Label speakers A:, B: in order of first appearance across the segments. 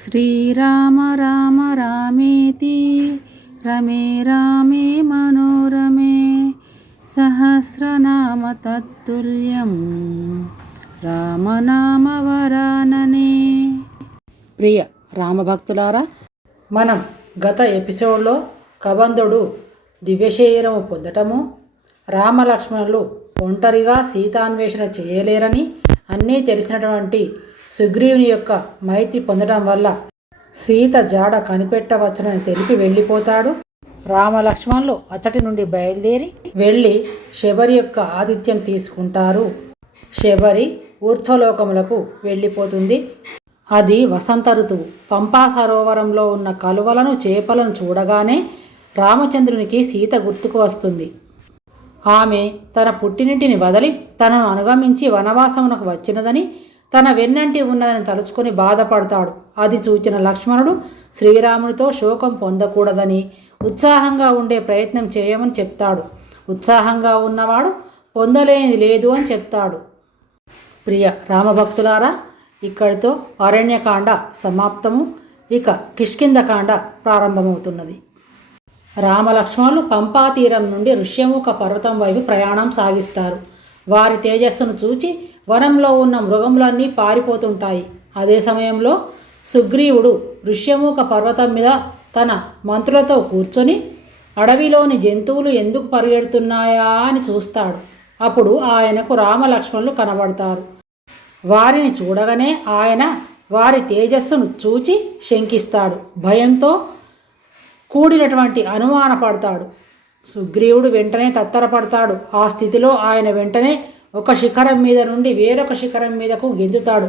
A: శ్రీరామ రామ రామేతి రమే రామే మనోరమే సహస్రనామ తత్తుల్యం రామనామవరాననే ప్రియ రామభక్తులారా మనం గత ఎపిసోడ్లో కబంధుడు దివ్యశరీరము పొందటము రామలక్ష్మణులు ఒంటరిగా సీతాన్వేషణ చేయలేరని అన్నీ తెలిసినటువంటి సుగ్రీవుని యొక్క మైత్రి పొందడం వల్ల సీత జాడ కనిపెట్టవచ్చునని తెలిపి వెళ్ళిపోతాడు. రామలక్ష్మణులు అతడి నుండి బయలుదేరి వెళ్ళి శబరి యొక్క ఆతిథ్యం తీసుకుంటారు. శబరి ఊర్ధ్వలోకములకు వెళ్ళిపోతుంది. అది వసంత ఋతువు. పంపా సరోవరంలో ఉన్న కలువలను చేపలను చూడగానే రామచంద్రునికి సీత గుర్తుకు వస్తుంది. ఆమె తన పుట్టినింటిని వదిలి తనను అనుగమించి వనవాసమునకు వచ్చినదని తన వెన్నంటి ఉన్నదని తలుచుకొని బాధపడతాడు. అది చూచిన లక్ష్మణుడు శ్రీరామునితో శోకం పొందకూడదని ఉత్సాహంగా ఉండే ప్రయత్నం చేయమని చెప్తాడు. ఉత్సాహంగా ఉన్నవాడు పొందలేని లేదు అని చెప్తాడు. ప్రియ రామభక్తులారా ఇక్కడితో అరణ్యకాండ సమాప్తము. ఇక కిష్కిందకాండ ప్రారంభమవుతున్నది. రామలక్ష్మణులు పంపాతీరం నుండి ఋష్యముఖ పర్వతం వైపు ప్రయాణం సాగిస్తారు. వారి తేజస్సును చూచి వనంలో ఉన్న మృగములన్నీ పారిపోతుంటాయి. అదే సమయంలో సుగ్రీవుడు ఋష్యముఖ పర్వతం మీద తన మంత్రులతో కూర్చొని అడవిలోని జంతువులు ఎందుకు పరిగెడుతున్నాయా? అని చూస్తాడు. అప్పుడు ఆయనకు రామలక్ష్మణులు కనబడతారు. వారిని చూడగానే ఆయన వారి తేజస్సును చూచి శంకిస్తాడు. భయంతో కూడినటువంటి అనుమానపడతాడు. సుగ్రీవుడు వెంటనే తత్తరపడతాడు. ఆ స్థితిలో ఆయన వెంటనే ఒక శిఖరం మీద నుండి వేరొక శిఖరం మీదకు గెంతుతాడు.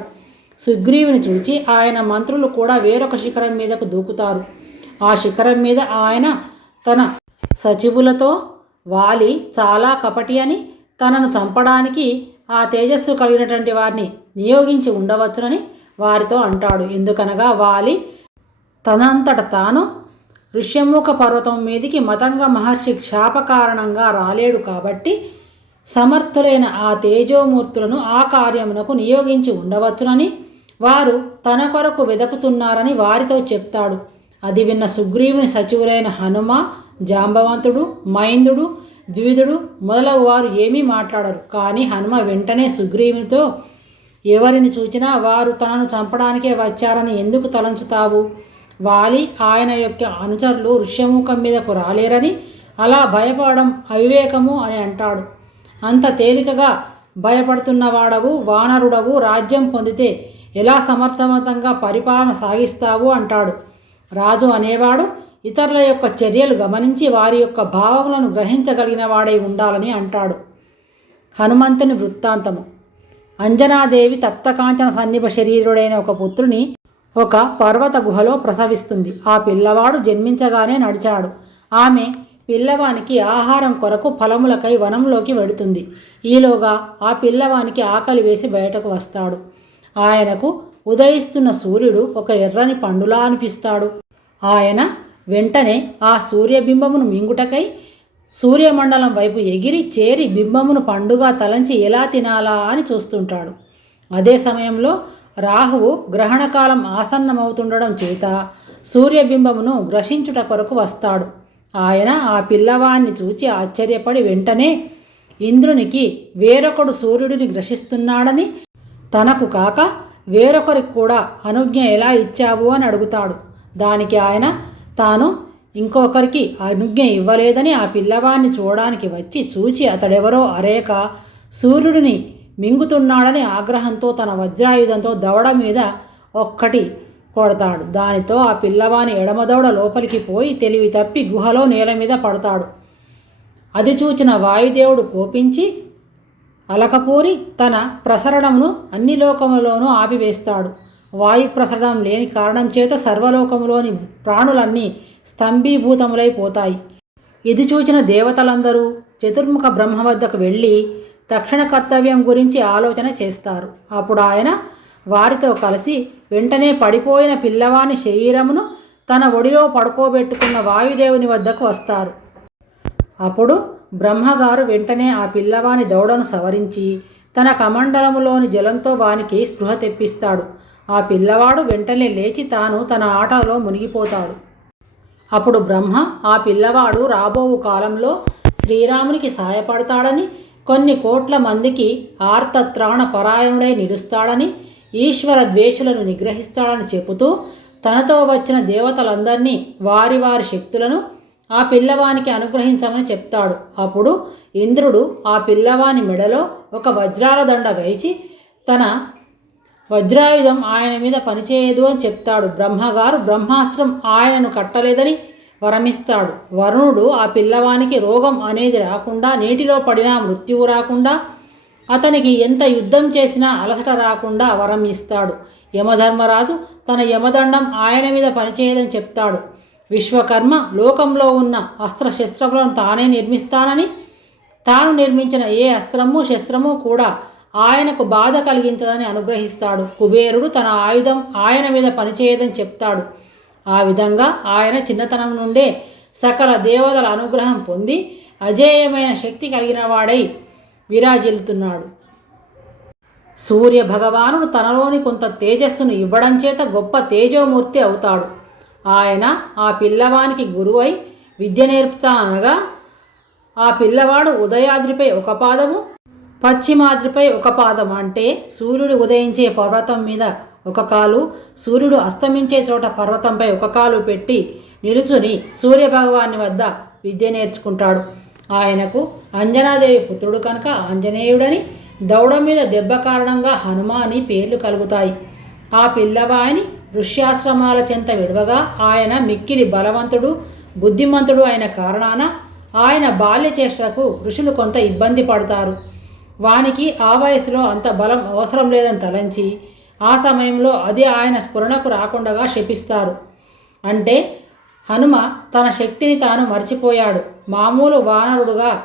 A: సుగ్రీవుని చూచి ఆయన మంత్రులు కూడా వేరొక శిఖరం మీదకు దూకుతారు. ఆ శిఖరం మీద ఆయన తన సచివులతో వాలి చాలా కపటి అని తనను చంపడానికి ఆ తేజస్సు కలిగినటువంటి వారిని నియోగించి ఉండవచ్చునని వారితో అంటాడు. ఎందుకనగా వాలి తనంతట తాను ఋష్యముఖ పర్వతం మీదికి మతంగ మహర్షి క్షాప కారణంగా రాలేడు కాబట్టి సమర్థులైన ఆ తేజోమూర్తులను ఆ కార్యమునకు నియోగించి ఉండవచ్చునని వారు తన కొరకు వెదకుతున్నారని వారితో చెప్తాడు. అది విన్న సుగ్రీవుని సచివులైన హనుమ జాంబవంతుడు మైందుడు ద్విధుడు మొదలగు వారు ఏమీ మాట్లాడరు. కానీ హనుమ వెంటనే సుగ్రీవునితో ఎవరిని చూచినా వారు తనను చంపడానికే వచ్చారని ఎందుకు తలంచుతావు? వాలి ఆయన యొక్క అనుచరులు ఋష్యముఖం మీదకు రాలేరని అలా భయపడడం అవివేకము అని అంటాడు. అంత తేలికగా భయపడుతున్నవాడవు వానరుడవు రాజ్యం పొందితే ఎలా సమర్థవంతంగా పరిపాలన సాగిస్తావు అంటాడు. రాజు అనేవాడు ఇతరుల యొక్క చర్యలు గమనించి వారి యొక్క భావములను గ్రహించగలిగిన వాడై ఉండాలని అంటాడు. హనుమంతుని వృత్తాంతము. అంజనాదేవి తప్తకాంచన సన్నిభ శరీరుడైన ఒక పుత్రుని ఒక పర్వత గుహలో ప్రసవిస్తుంది. ఆ పిల్లవాడు జన్మించగానే నడిచాడు. ఆమె పిల్లవానికి ఆహారం కొరకు ఫలములకై వనంలోకి వెడుతుంది. ఈలోగా ఆ పిల్లవానికి ఆకలి వేసి బయటకు వస్తాడు. ఆయనకు ఉదయిస్తున్న సూర్యుడు ఒక ఎర్రని పండులా అనిపిస్తాడు. ఆయన వెంటనే ఆ సూర్యబింబమును మింగుటకై సూర్యమండలం వైపు ఎగిరి చేరి బింబమును పండుగా తలంచి ఎలా తినాలా అని చూస్తుంటాడు. అదే సమయంలో రాహువు గ్రహణకాలం ఆసన్నమవుతుండడం చేత సూర్యబింబమును గ్రసించుట కొరకు వస్తాడు. ఆయన ఆ పిల్లవాన్ని చూచి ఆశ్చర్యపడి వెంటనే ఇంద్రునికి వేరొకడు సూర్యుడిని గ్రసిస్తున్నాడని తనకు కాక వేరొకరికి కూడా అనుజ్ఞ ఎలా ఇచ్చావు అని అడుగుతాడు. దానికి ఆయన తాను ఇంకొకరికి అనుజ్ఞ ఇవ్వలేదని ఆ పిల్లవాన్ని చూడడానికి వచ్చి చూచి అతడెవరో అరేక సూర్యుడిని మింగుతున్నాడని ఆగ్రహంతో తన వజ్రాయుధంతో దవడ మీద ఒక్కటి కొడతాడు దానితో ఆ పిల్లవాని ఎడమదోడ లోపలికి పోయి తెలివి తప్పి గుహలో నేల మీద పడతాడు. అది చూచిన వాయుదేవుడు కోపించి అలకపూరి తన ప్రసరణమును అన్ని లోకములోనూ ఆపివేస్తాడు. వాయు ప్రసరణం లేని కారణం చేత సర్వలోకములోని ప్రాణులన్నీ స్తంభీభూతములైపోతాయి ఇది చూచిన దేవతలందరూ చతుర్ముఖ బ్రహ్మ వద్దకు వెళ్ళి తక్షణ కర్తవ్యం గురించి ఆలోచన చేస్తారు. అప్పుడు ఆయన వారితో కలిసి వెంటనే పడిపోయిన పిల్లవాని శరీరమును తన ఒడిలో పడుకోబెట్టుకున్న వాయుదేవుని వద్దకు వస్తారు. అప్పుడు బ్రహ్మగారు వెంటనే ఆ పిల్లవాని దౌడను సవరించి తన కమండలములోని జలంతో వానికి స్పృహ తెప్పిస్తాడు. ఆ పిల్లవాడు వెంటనే లేచి తాను తన ఆటలో మునిగిపోతాడు. అప్పుడు బ్రహ్మ ఆ పిల్లవాడు రాబోవు కాలంలో శ్రీరామునికి సాయపడతాడని కొన్ని కోట్ల మందికి ఆర్తత్రాణ పరాయణుడై నిలుస్తాడని ఈశ్వర ద్వేషులను నిగ్రహిస్తాడని చెబుతూ తనతో వచ్చిన దేవతలందరినీ వారి వారి శక్తులను ఆ పిల్లవానికి అనుగ్రహించమని చెప్తాడు. అప్పుడు ఇంద్రుడు ఆ పిల్లవాని మెడలో ఒక వజ్రాల దండ వేసి తన వజ్రాయుధం ఆయన మీద పనిచేయదు అని చెప్తాడు. బ్రహ్మగారు బ్రహ్మాస్త్రం ఆయనను కట్టలేదని వరమిస్తాడు. వరుణుడు ఆ పిల్లవానికి రోగం అనేది రాకుండా నీటిలో పడినా మృత్యువు రాకుండా అతనికి ఎంత యుద్ధం చేసినా అలసట రాకుండా వరం ఇస్తాడు. యమధర్మరాజు తన యమదండం ఆయన మీద పనిచేయదని చెప్తాడు. విశ్వకర్మ లోకంలో ఉన్న అస్త్రశస్త్రములను తానే నిర్మిస్తానని తాను నిర్మించిన ఏ అస్త్రము శస్త్రము కూడా ఆయనకు బాధ కలిగించదని అనుగ్రహిస్తాడు. కుబేరుడు తన ఆయుధం ఆయన మీద పనిచేయదని చెప్తాడు. ఆ విధంగా ఆయన చిన్నతనం నుండే సకల దేవతల అనుగ్రహం పొంది అజేయమైన శక్తి కలిగిన వాడై విరాజిల్లుతున్నాడు. సూర్య భగవానుడు తనలోని కొంత తేజస్సును ఇవ్వడం చేత గొప్ప తేజోమూర్తి అవుతాడు. ఆయన ఆ పిల్లవానికి గురువై విద్య నేర్పుతా అనగా ఆ పిల్లవాడు ఉదయాద్రిపై ఒక పాదము పశ్చిమాద్రిపై ఒక పాదం అంటే సూర్యుడు ఉదయించే పర్వతం మీద ఒక కాలు సూర్యుడు అస్తమించే చోట పర్వతంపై ఒక కాలు పెట్టి నిలుచుని సూర్యభగవాని వద్ద విద్య నేర్చుకుంటాడు. ఆయనకు అంజనాదేవి పుత్రుడు కనుక ఆంజనేయుడని దౌడ మీద దెబ్బ కారణంగా హనుమ అని పేర్లు కలుగుతాయి. ఆ పిల్లవాయిని ఋష్యాశ్రమాల చెంత విడవగా ఆయన మిక్కిలి బలవంతుడు బుద్ధిమంతుడు అయిన కారణాన ఆయన బాల్య చేష్టలకు ఋషులు కొంత ఇబ్బంది పడతారు. వానికి ఆ వయసులో అంత బలం అవసరం లేదని తలంచి ఆ సమయంలో అది ఆయన స్ఫురణకు రాకుండా శపిస్తారు. అంటే హనుమ తన శక్తిని తాను మర్చిపోయాడు. మామూలు వానరుడుగా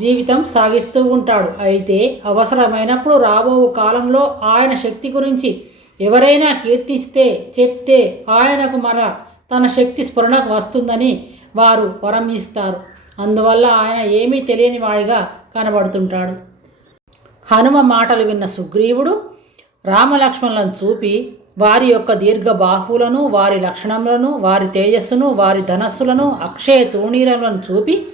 A: జీవితం సాగిస్తూ ఉంటాడు. అయితే అవసరమైనప్పుడు రాబో కాలంలో ఆయన శక్తి గురించి ఎవరైనా కీర్తిస్తే చెప్తే ఆయనకు మన తన శక్తి స్ఫురణకు వస్తుందని వారు వరం ఇస్తారు అందువల్ల ఆయన ఏమీ తెలియని వాడిగా కనబడుతుంటాడు. హనుమ మాటలు విన్న సుగ్రీవుడు రామలక్ష్మణులను చూపి వారి యొక్క దీర్ఘ బాహువులను వారి లక్షణములను వారి తేజస్సును వారి ధనస్సులను అక్షయ తూణీరములను చూపి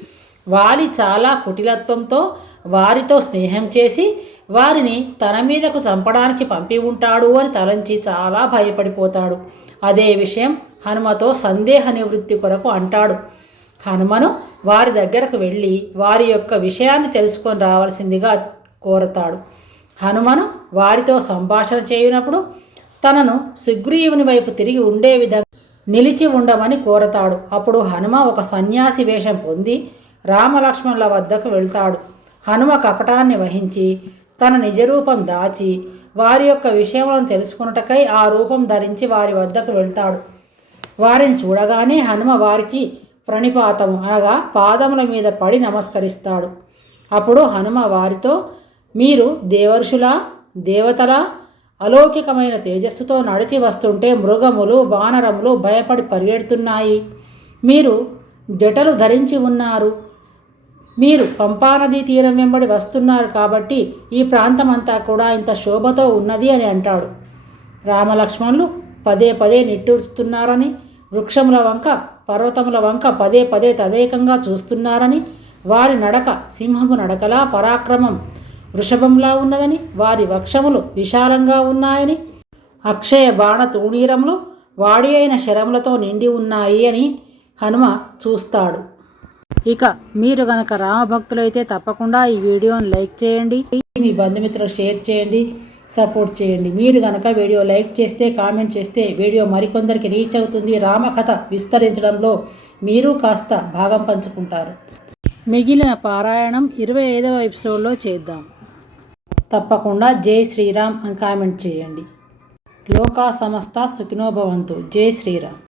A: వాలి చాలా కుటిలత్వంతో వారితో స్నేహం చేసి వారిని తన మీదకు చంపడానికి పంపి ఉంటాడు అని తలంచి చాలా భయపడిపోతాడు. అదే విషయం హనుమతో సందేహ నివృత్తి కొరకు అంటాడు. హనుమను వారి దగ్గరకు వెళ్ళి వారి యొక్క విషయాన్ని తెలుసుకొని రావాల్సిందిగా కోరతాడు. హనుమను వారితో సంభాషణ చేయనప్పుడు తనను సుగ్రీవుని వైపు తిరిగి ఉండే విధంగా నిలిచి ఉండమని కోరతాడు. అప్పుడు హనుమ ఒక సన్యాసి వేషం పొంది రామలక్ష్మణుల వద్దకు వెళ్తాడు. హనుమ కపటాన్ని వహించి తన నిజరూపం దాచి వారి యొక్క విషయములను తెలుసుకున్నటకై ఆ రూపం ధరించి వారి వద్దకు వెళ్తాడు. వారిని చూడగానే హనుమ వారికి ప్రణిపాతము అనగా పాదముల మీద పడి నమస్కరిస్తాడు. అప్పుడు హనుమ వారితో మీరు దేవర్షులా దేవతలా అలౌకికమైన తేజస్సుతో నడిచి వస్తుంటే మృగములు వానరములు భయపడి పరిగెడుతున్నాయి. మీరు జటలు ధరించి ఉన్నారు. మీరు పంపానదీ తీరం వెంబడి వస్తున్నారు కాబట్టి ఈ ప్రాంతమంతా కూడా ఇంత శోభతో ఉన్నది అని అంటాడు. రామలక్ష్మణులు పదే పదే నిట్టూరుస్తున్నారని వృక్షముల వంక పర్వతముల వంక పదే పదే తదేకంగా చూస్తున్నారని వారి నడక సింహము నడకలా పరాక్రమం వృషభంలా ఉన్నదని వారి వక్షములు విశాలంగా ఉన్నాయని అక్షయ బాణ తూణీరములు వాడి అయిన శరములతో నిండి ఉన్నాయి అని హనుమ చూస్తాడు. ఇక మీరు గనక రామభక్తులైతే తప్పకుండా ఈ వీడియోని లైక్ చేయండి మీ బంధుమిత్రులకు షేర్ చేయండి సపోర్ట్ చేయండి. మీరు గనక వీడియో లైక్ చేస్తే కామెంట్ చేస్తే వీడియో మరికొందరికి రీచ్ అవుతుంది. రామకథ విస్తరించడంలో మీరు కాస్త భాగం పంచుకుంటారు. మిగిలిన పారాయణం ఇరవై ఐదవ ఎపిసోడ్లో చేద్దాం. తప్పకుండా జై శ్రీరామ్ అని కామెంట్ చేయండి. లోకా సమస్త సుఖినోభవంతు జై శ్రీరామ్.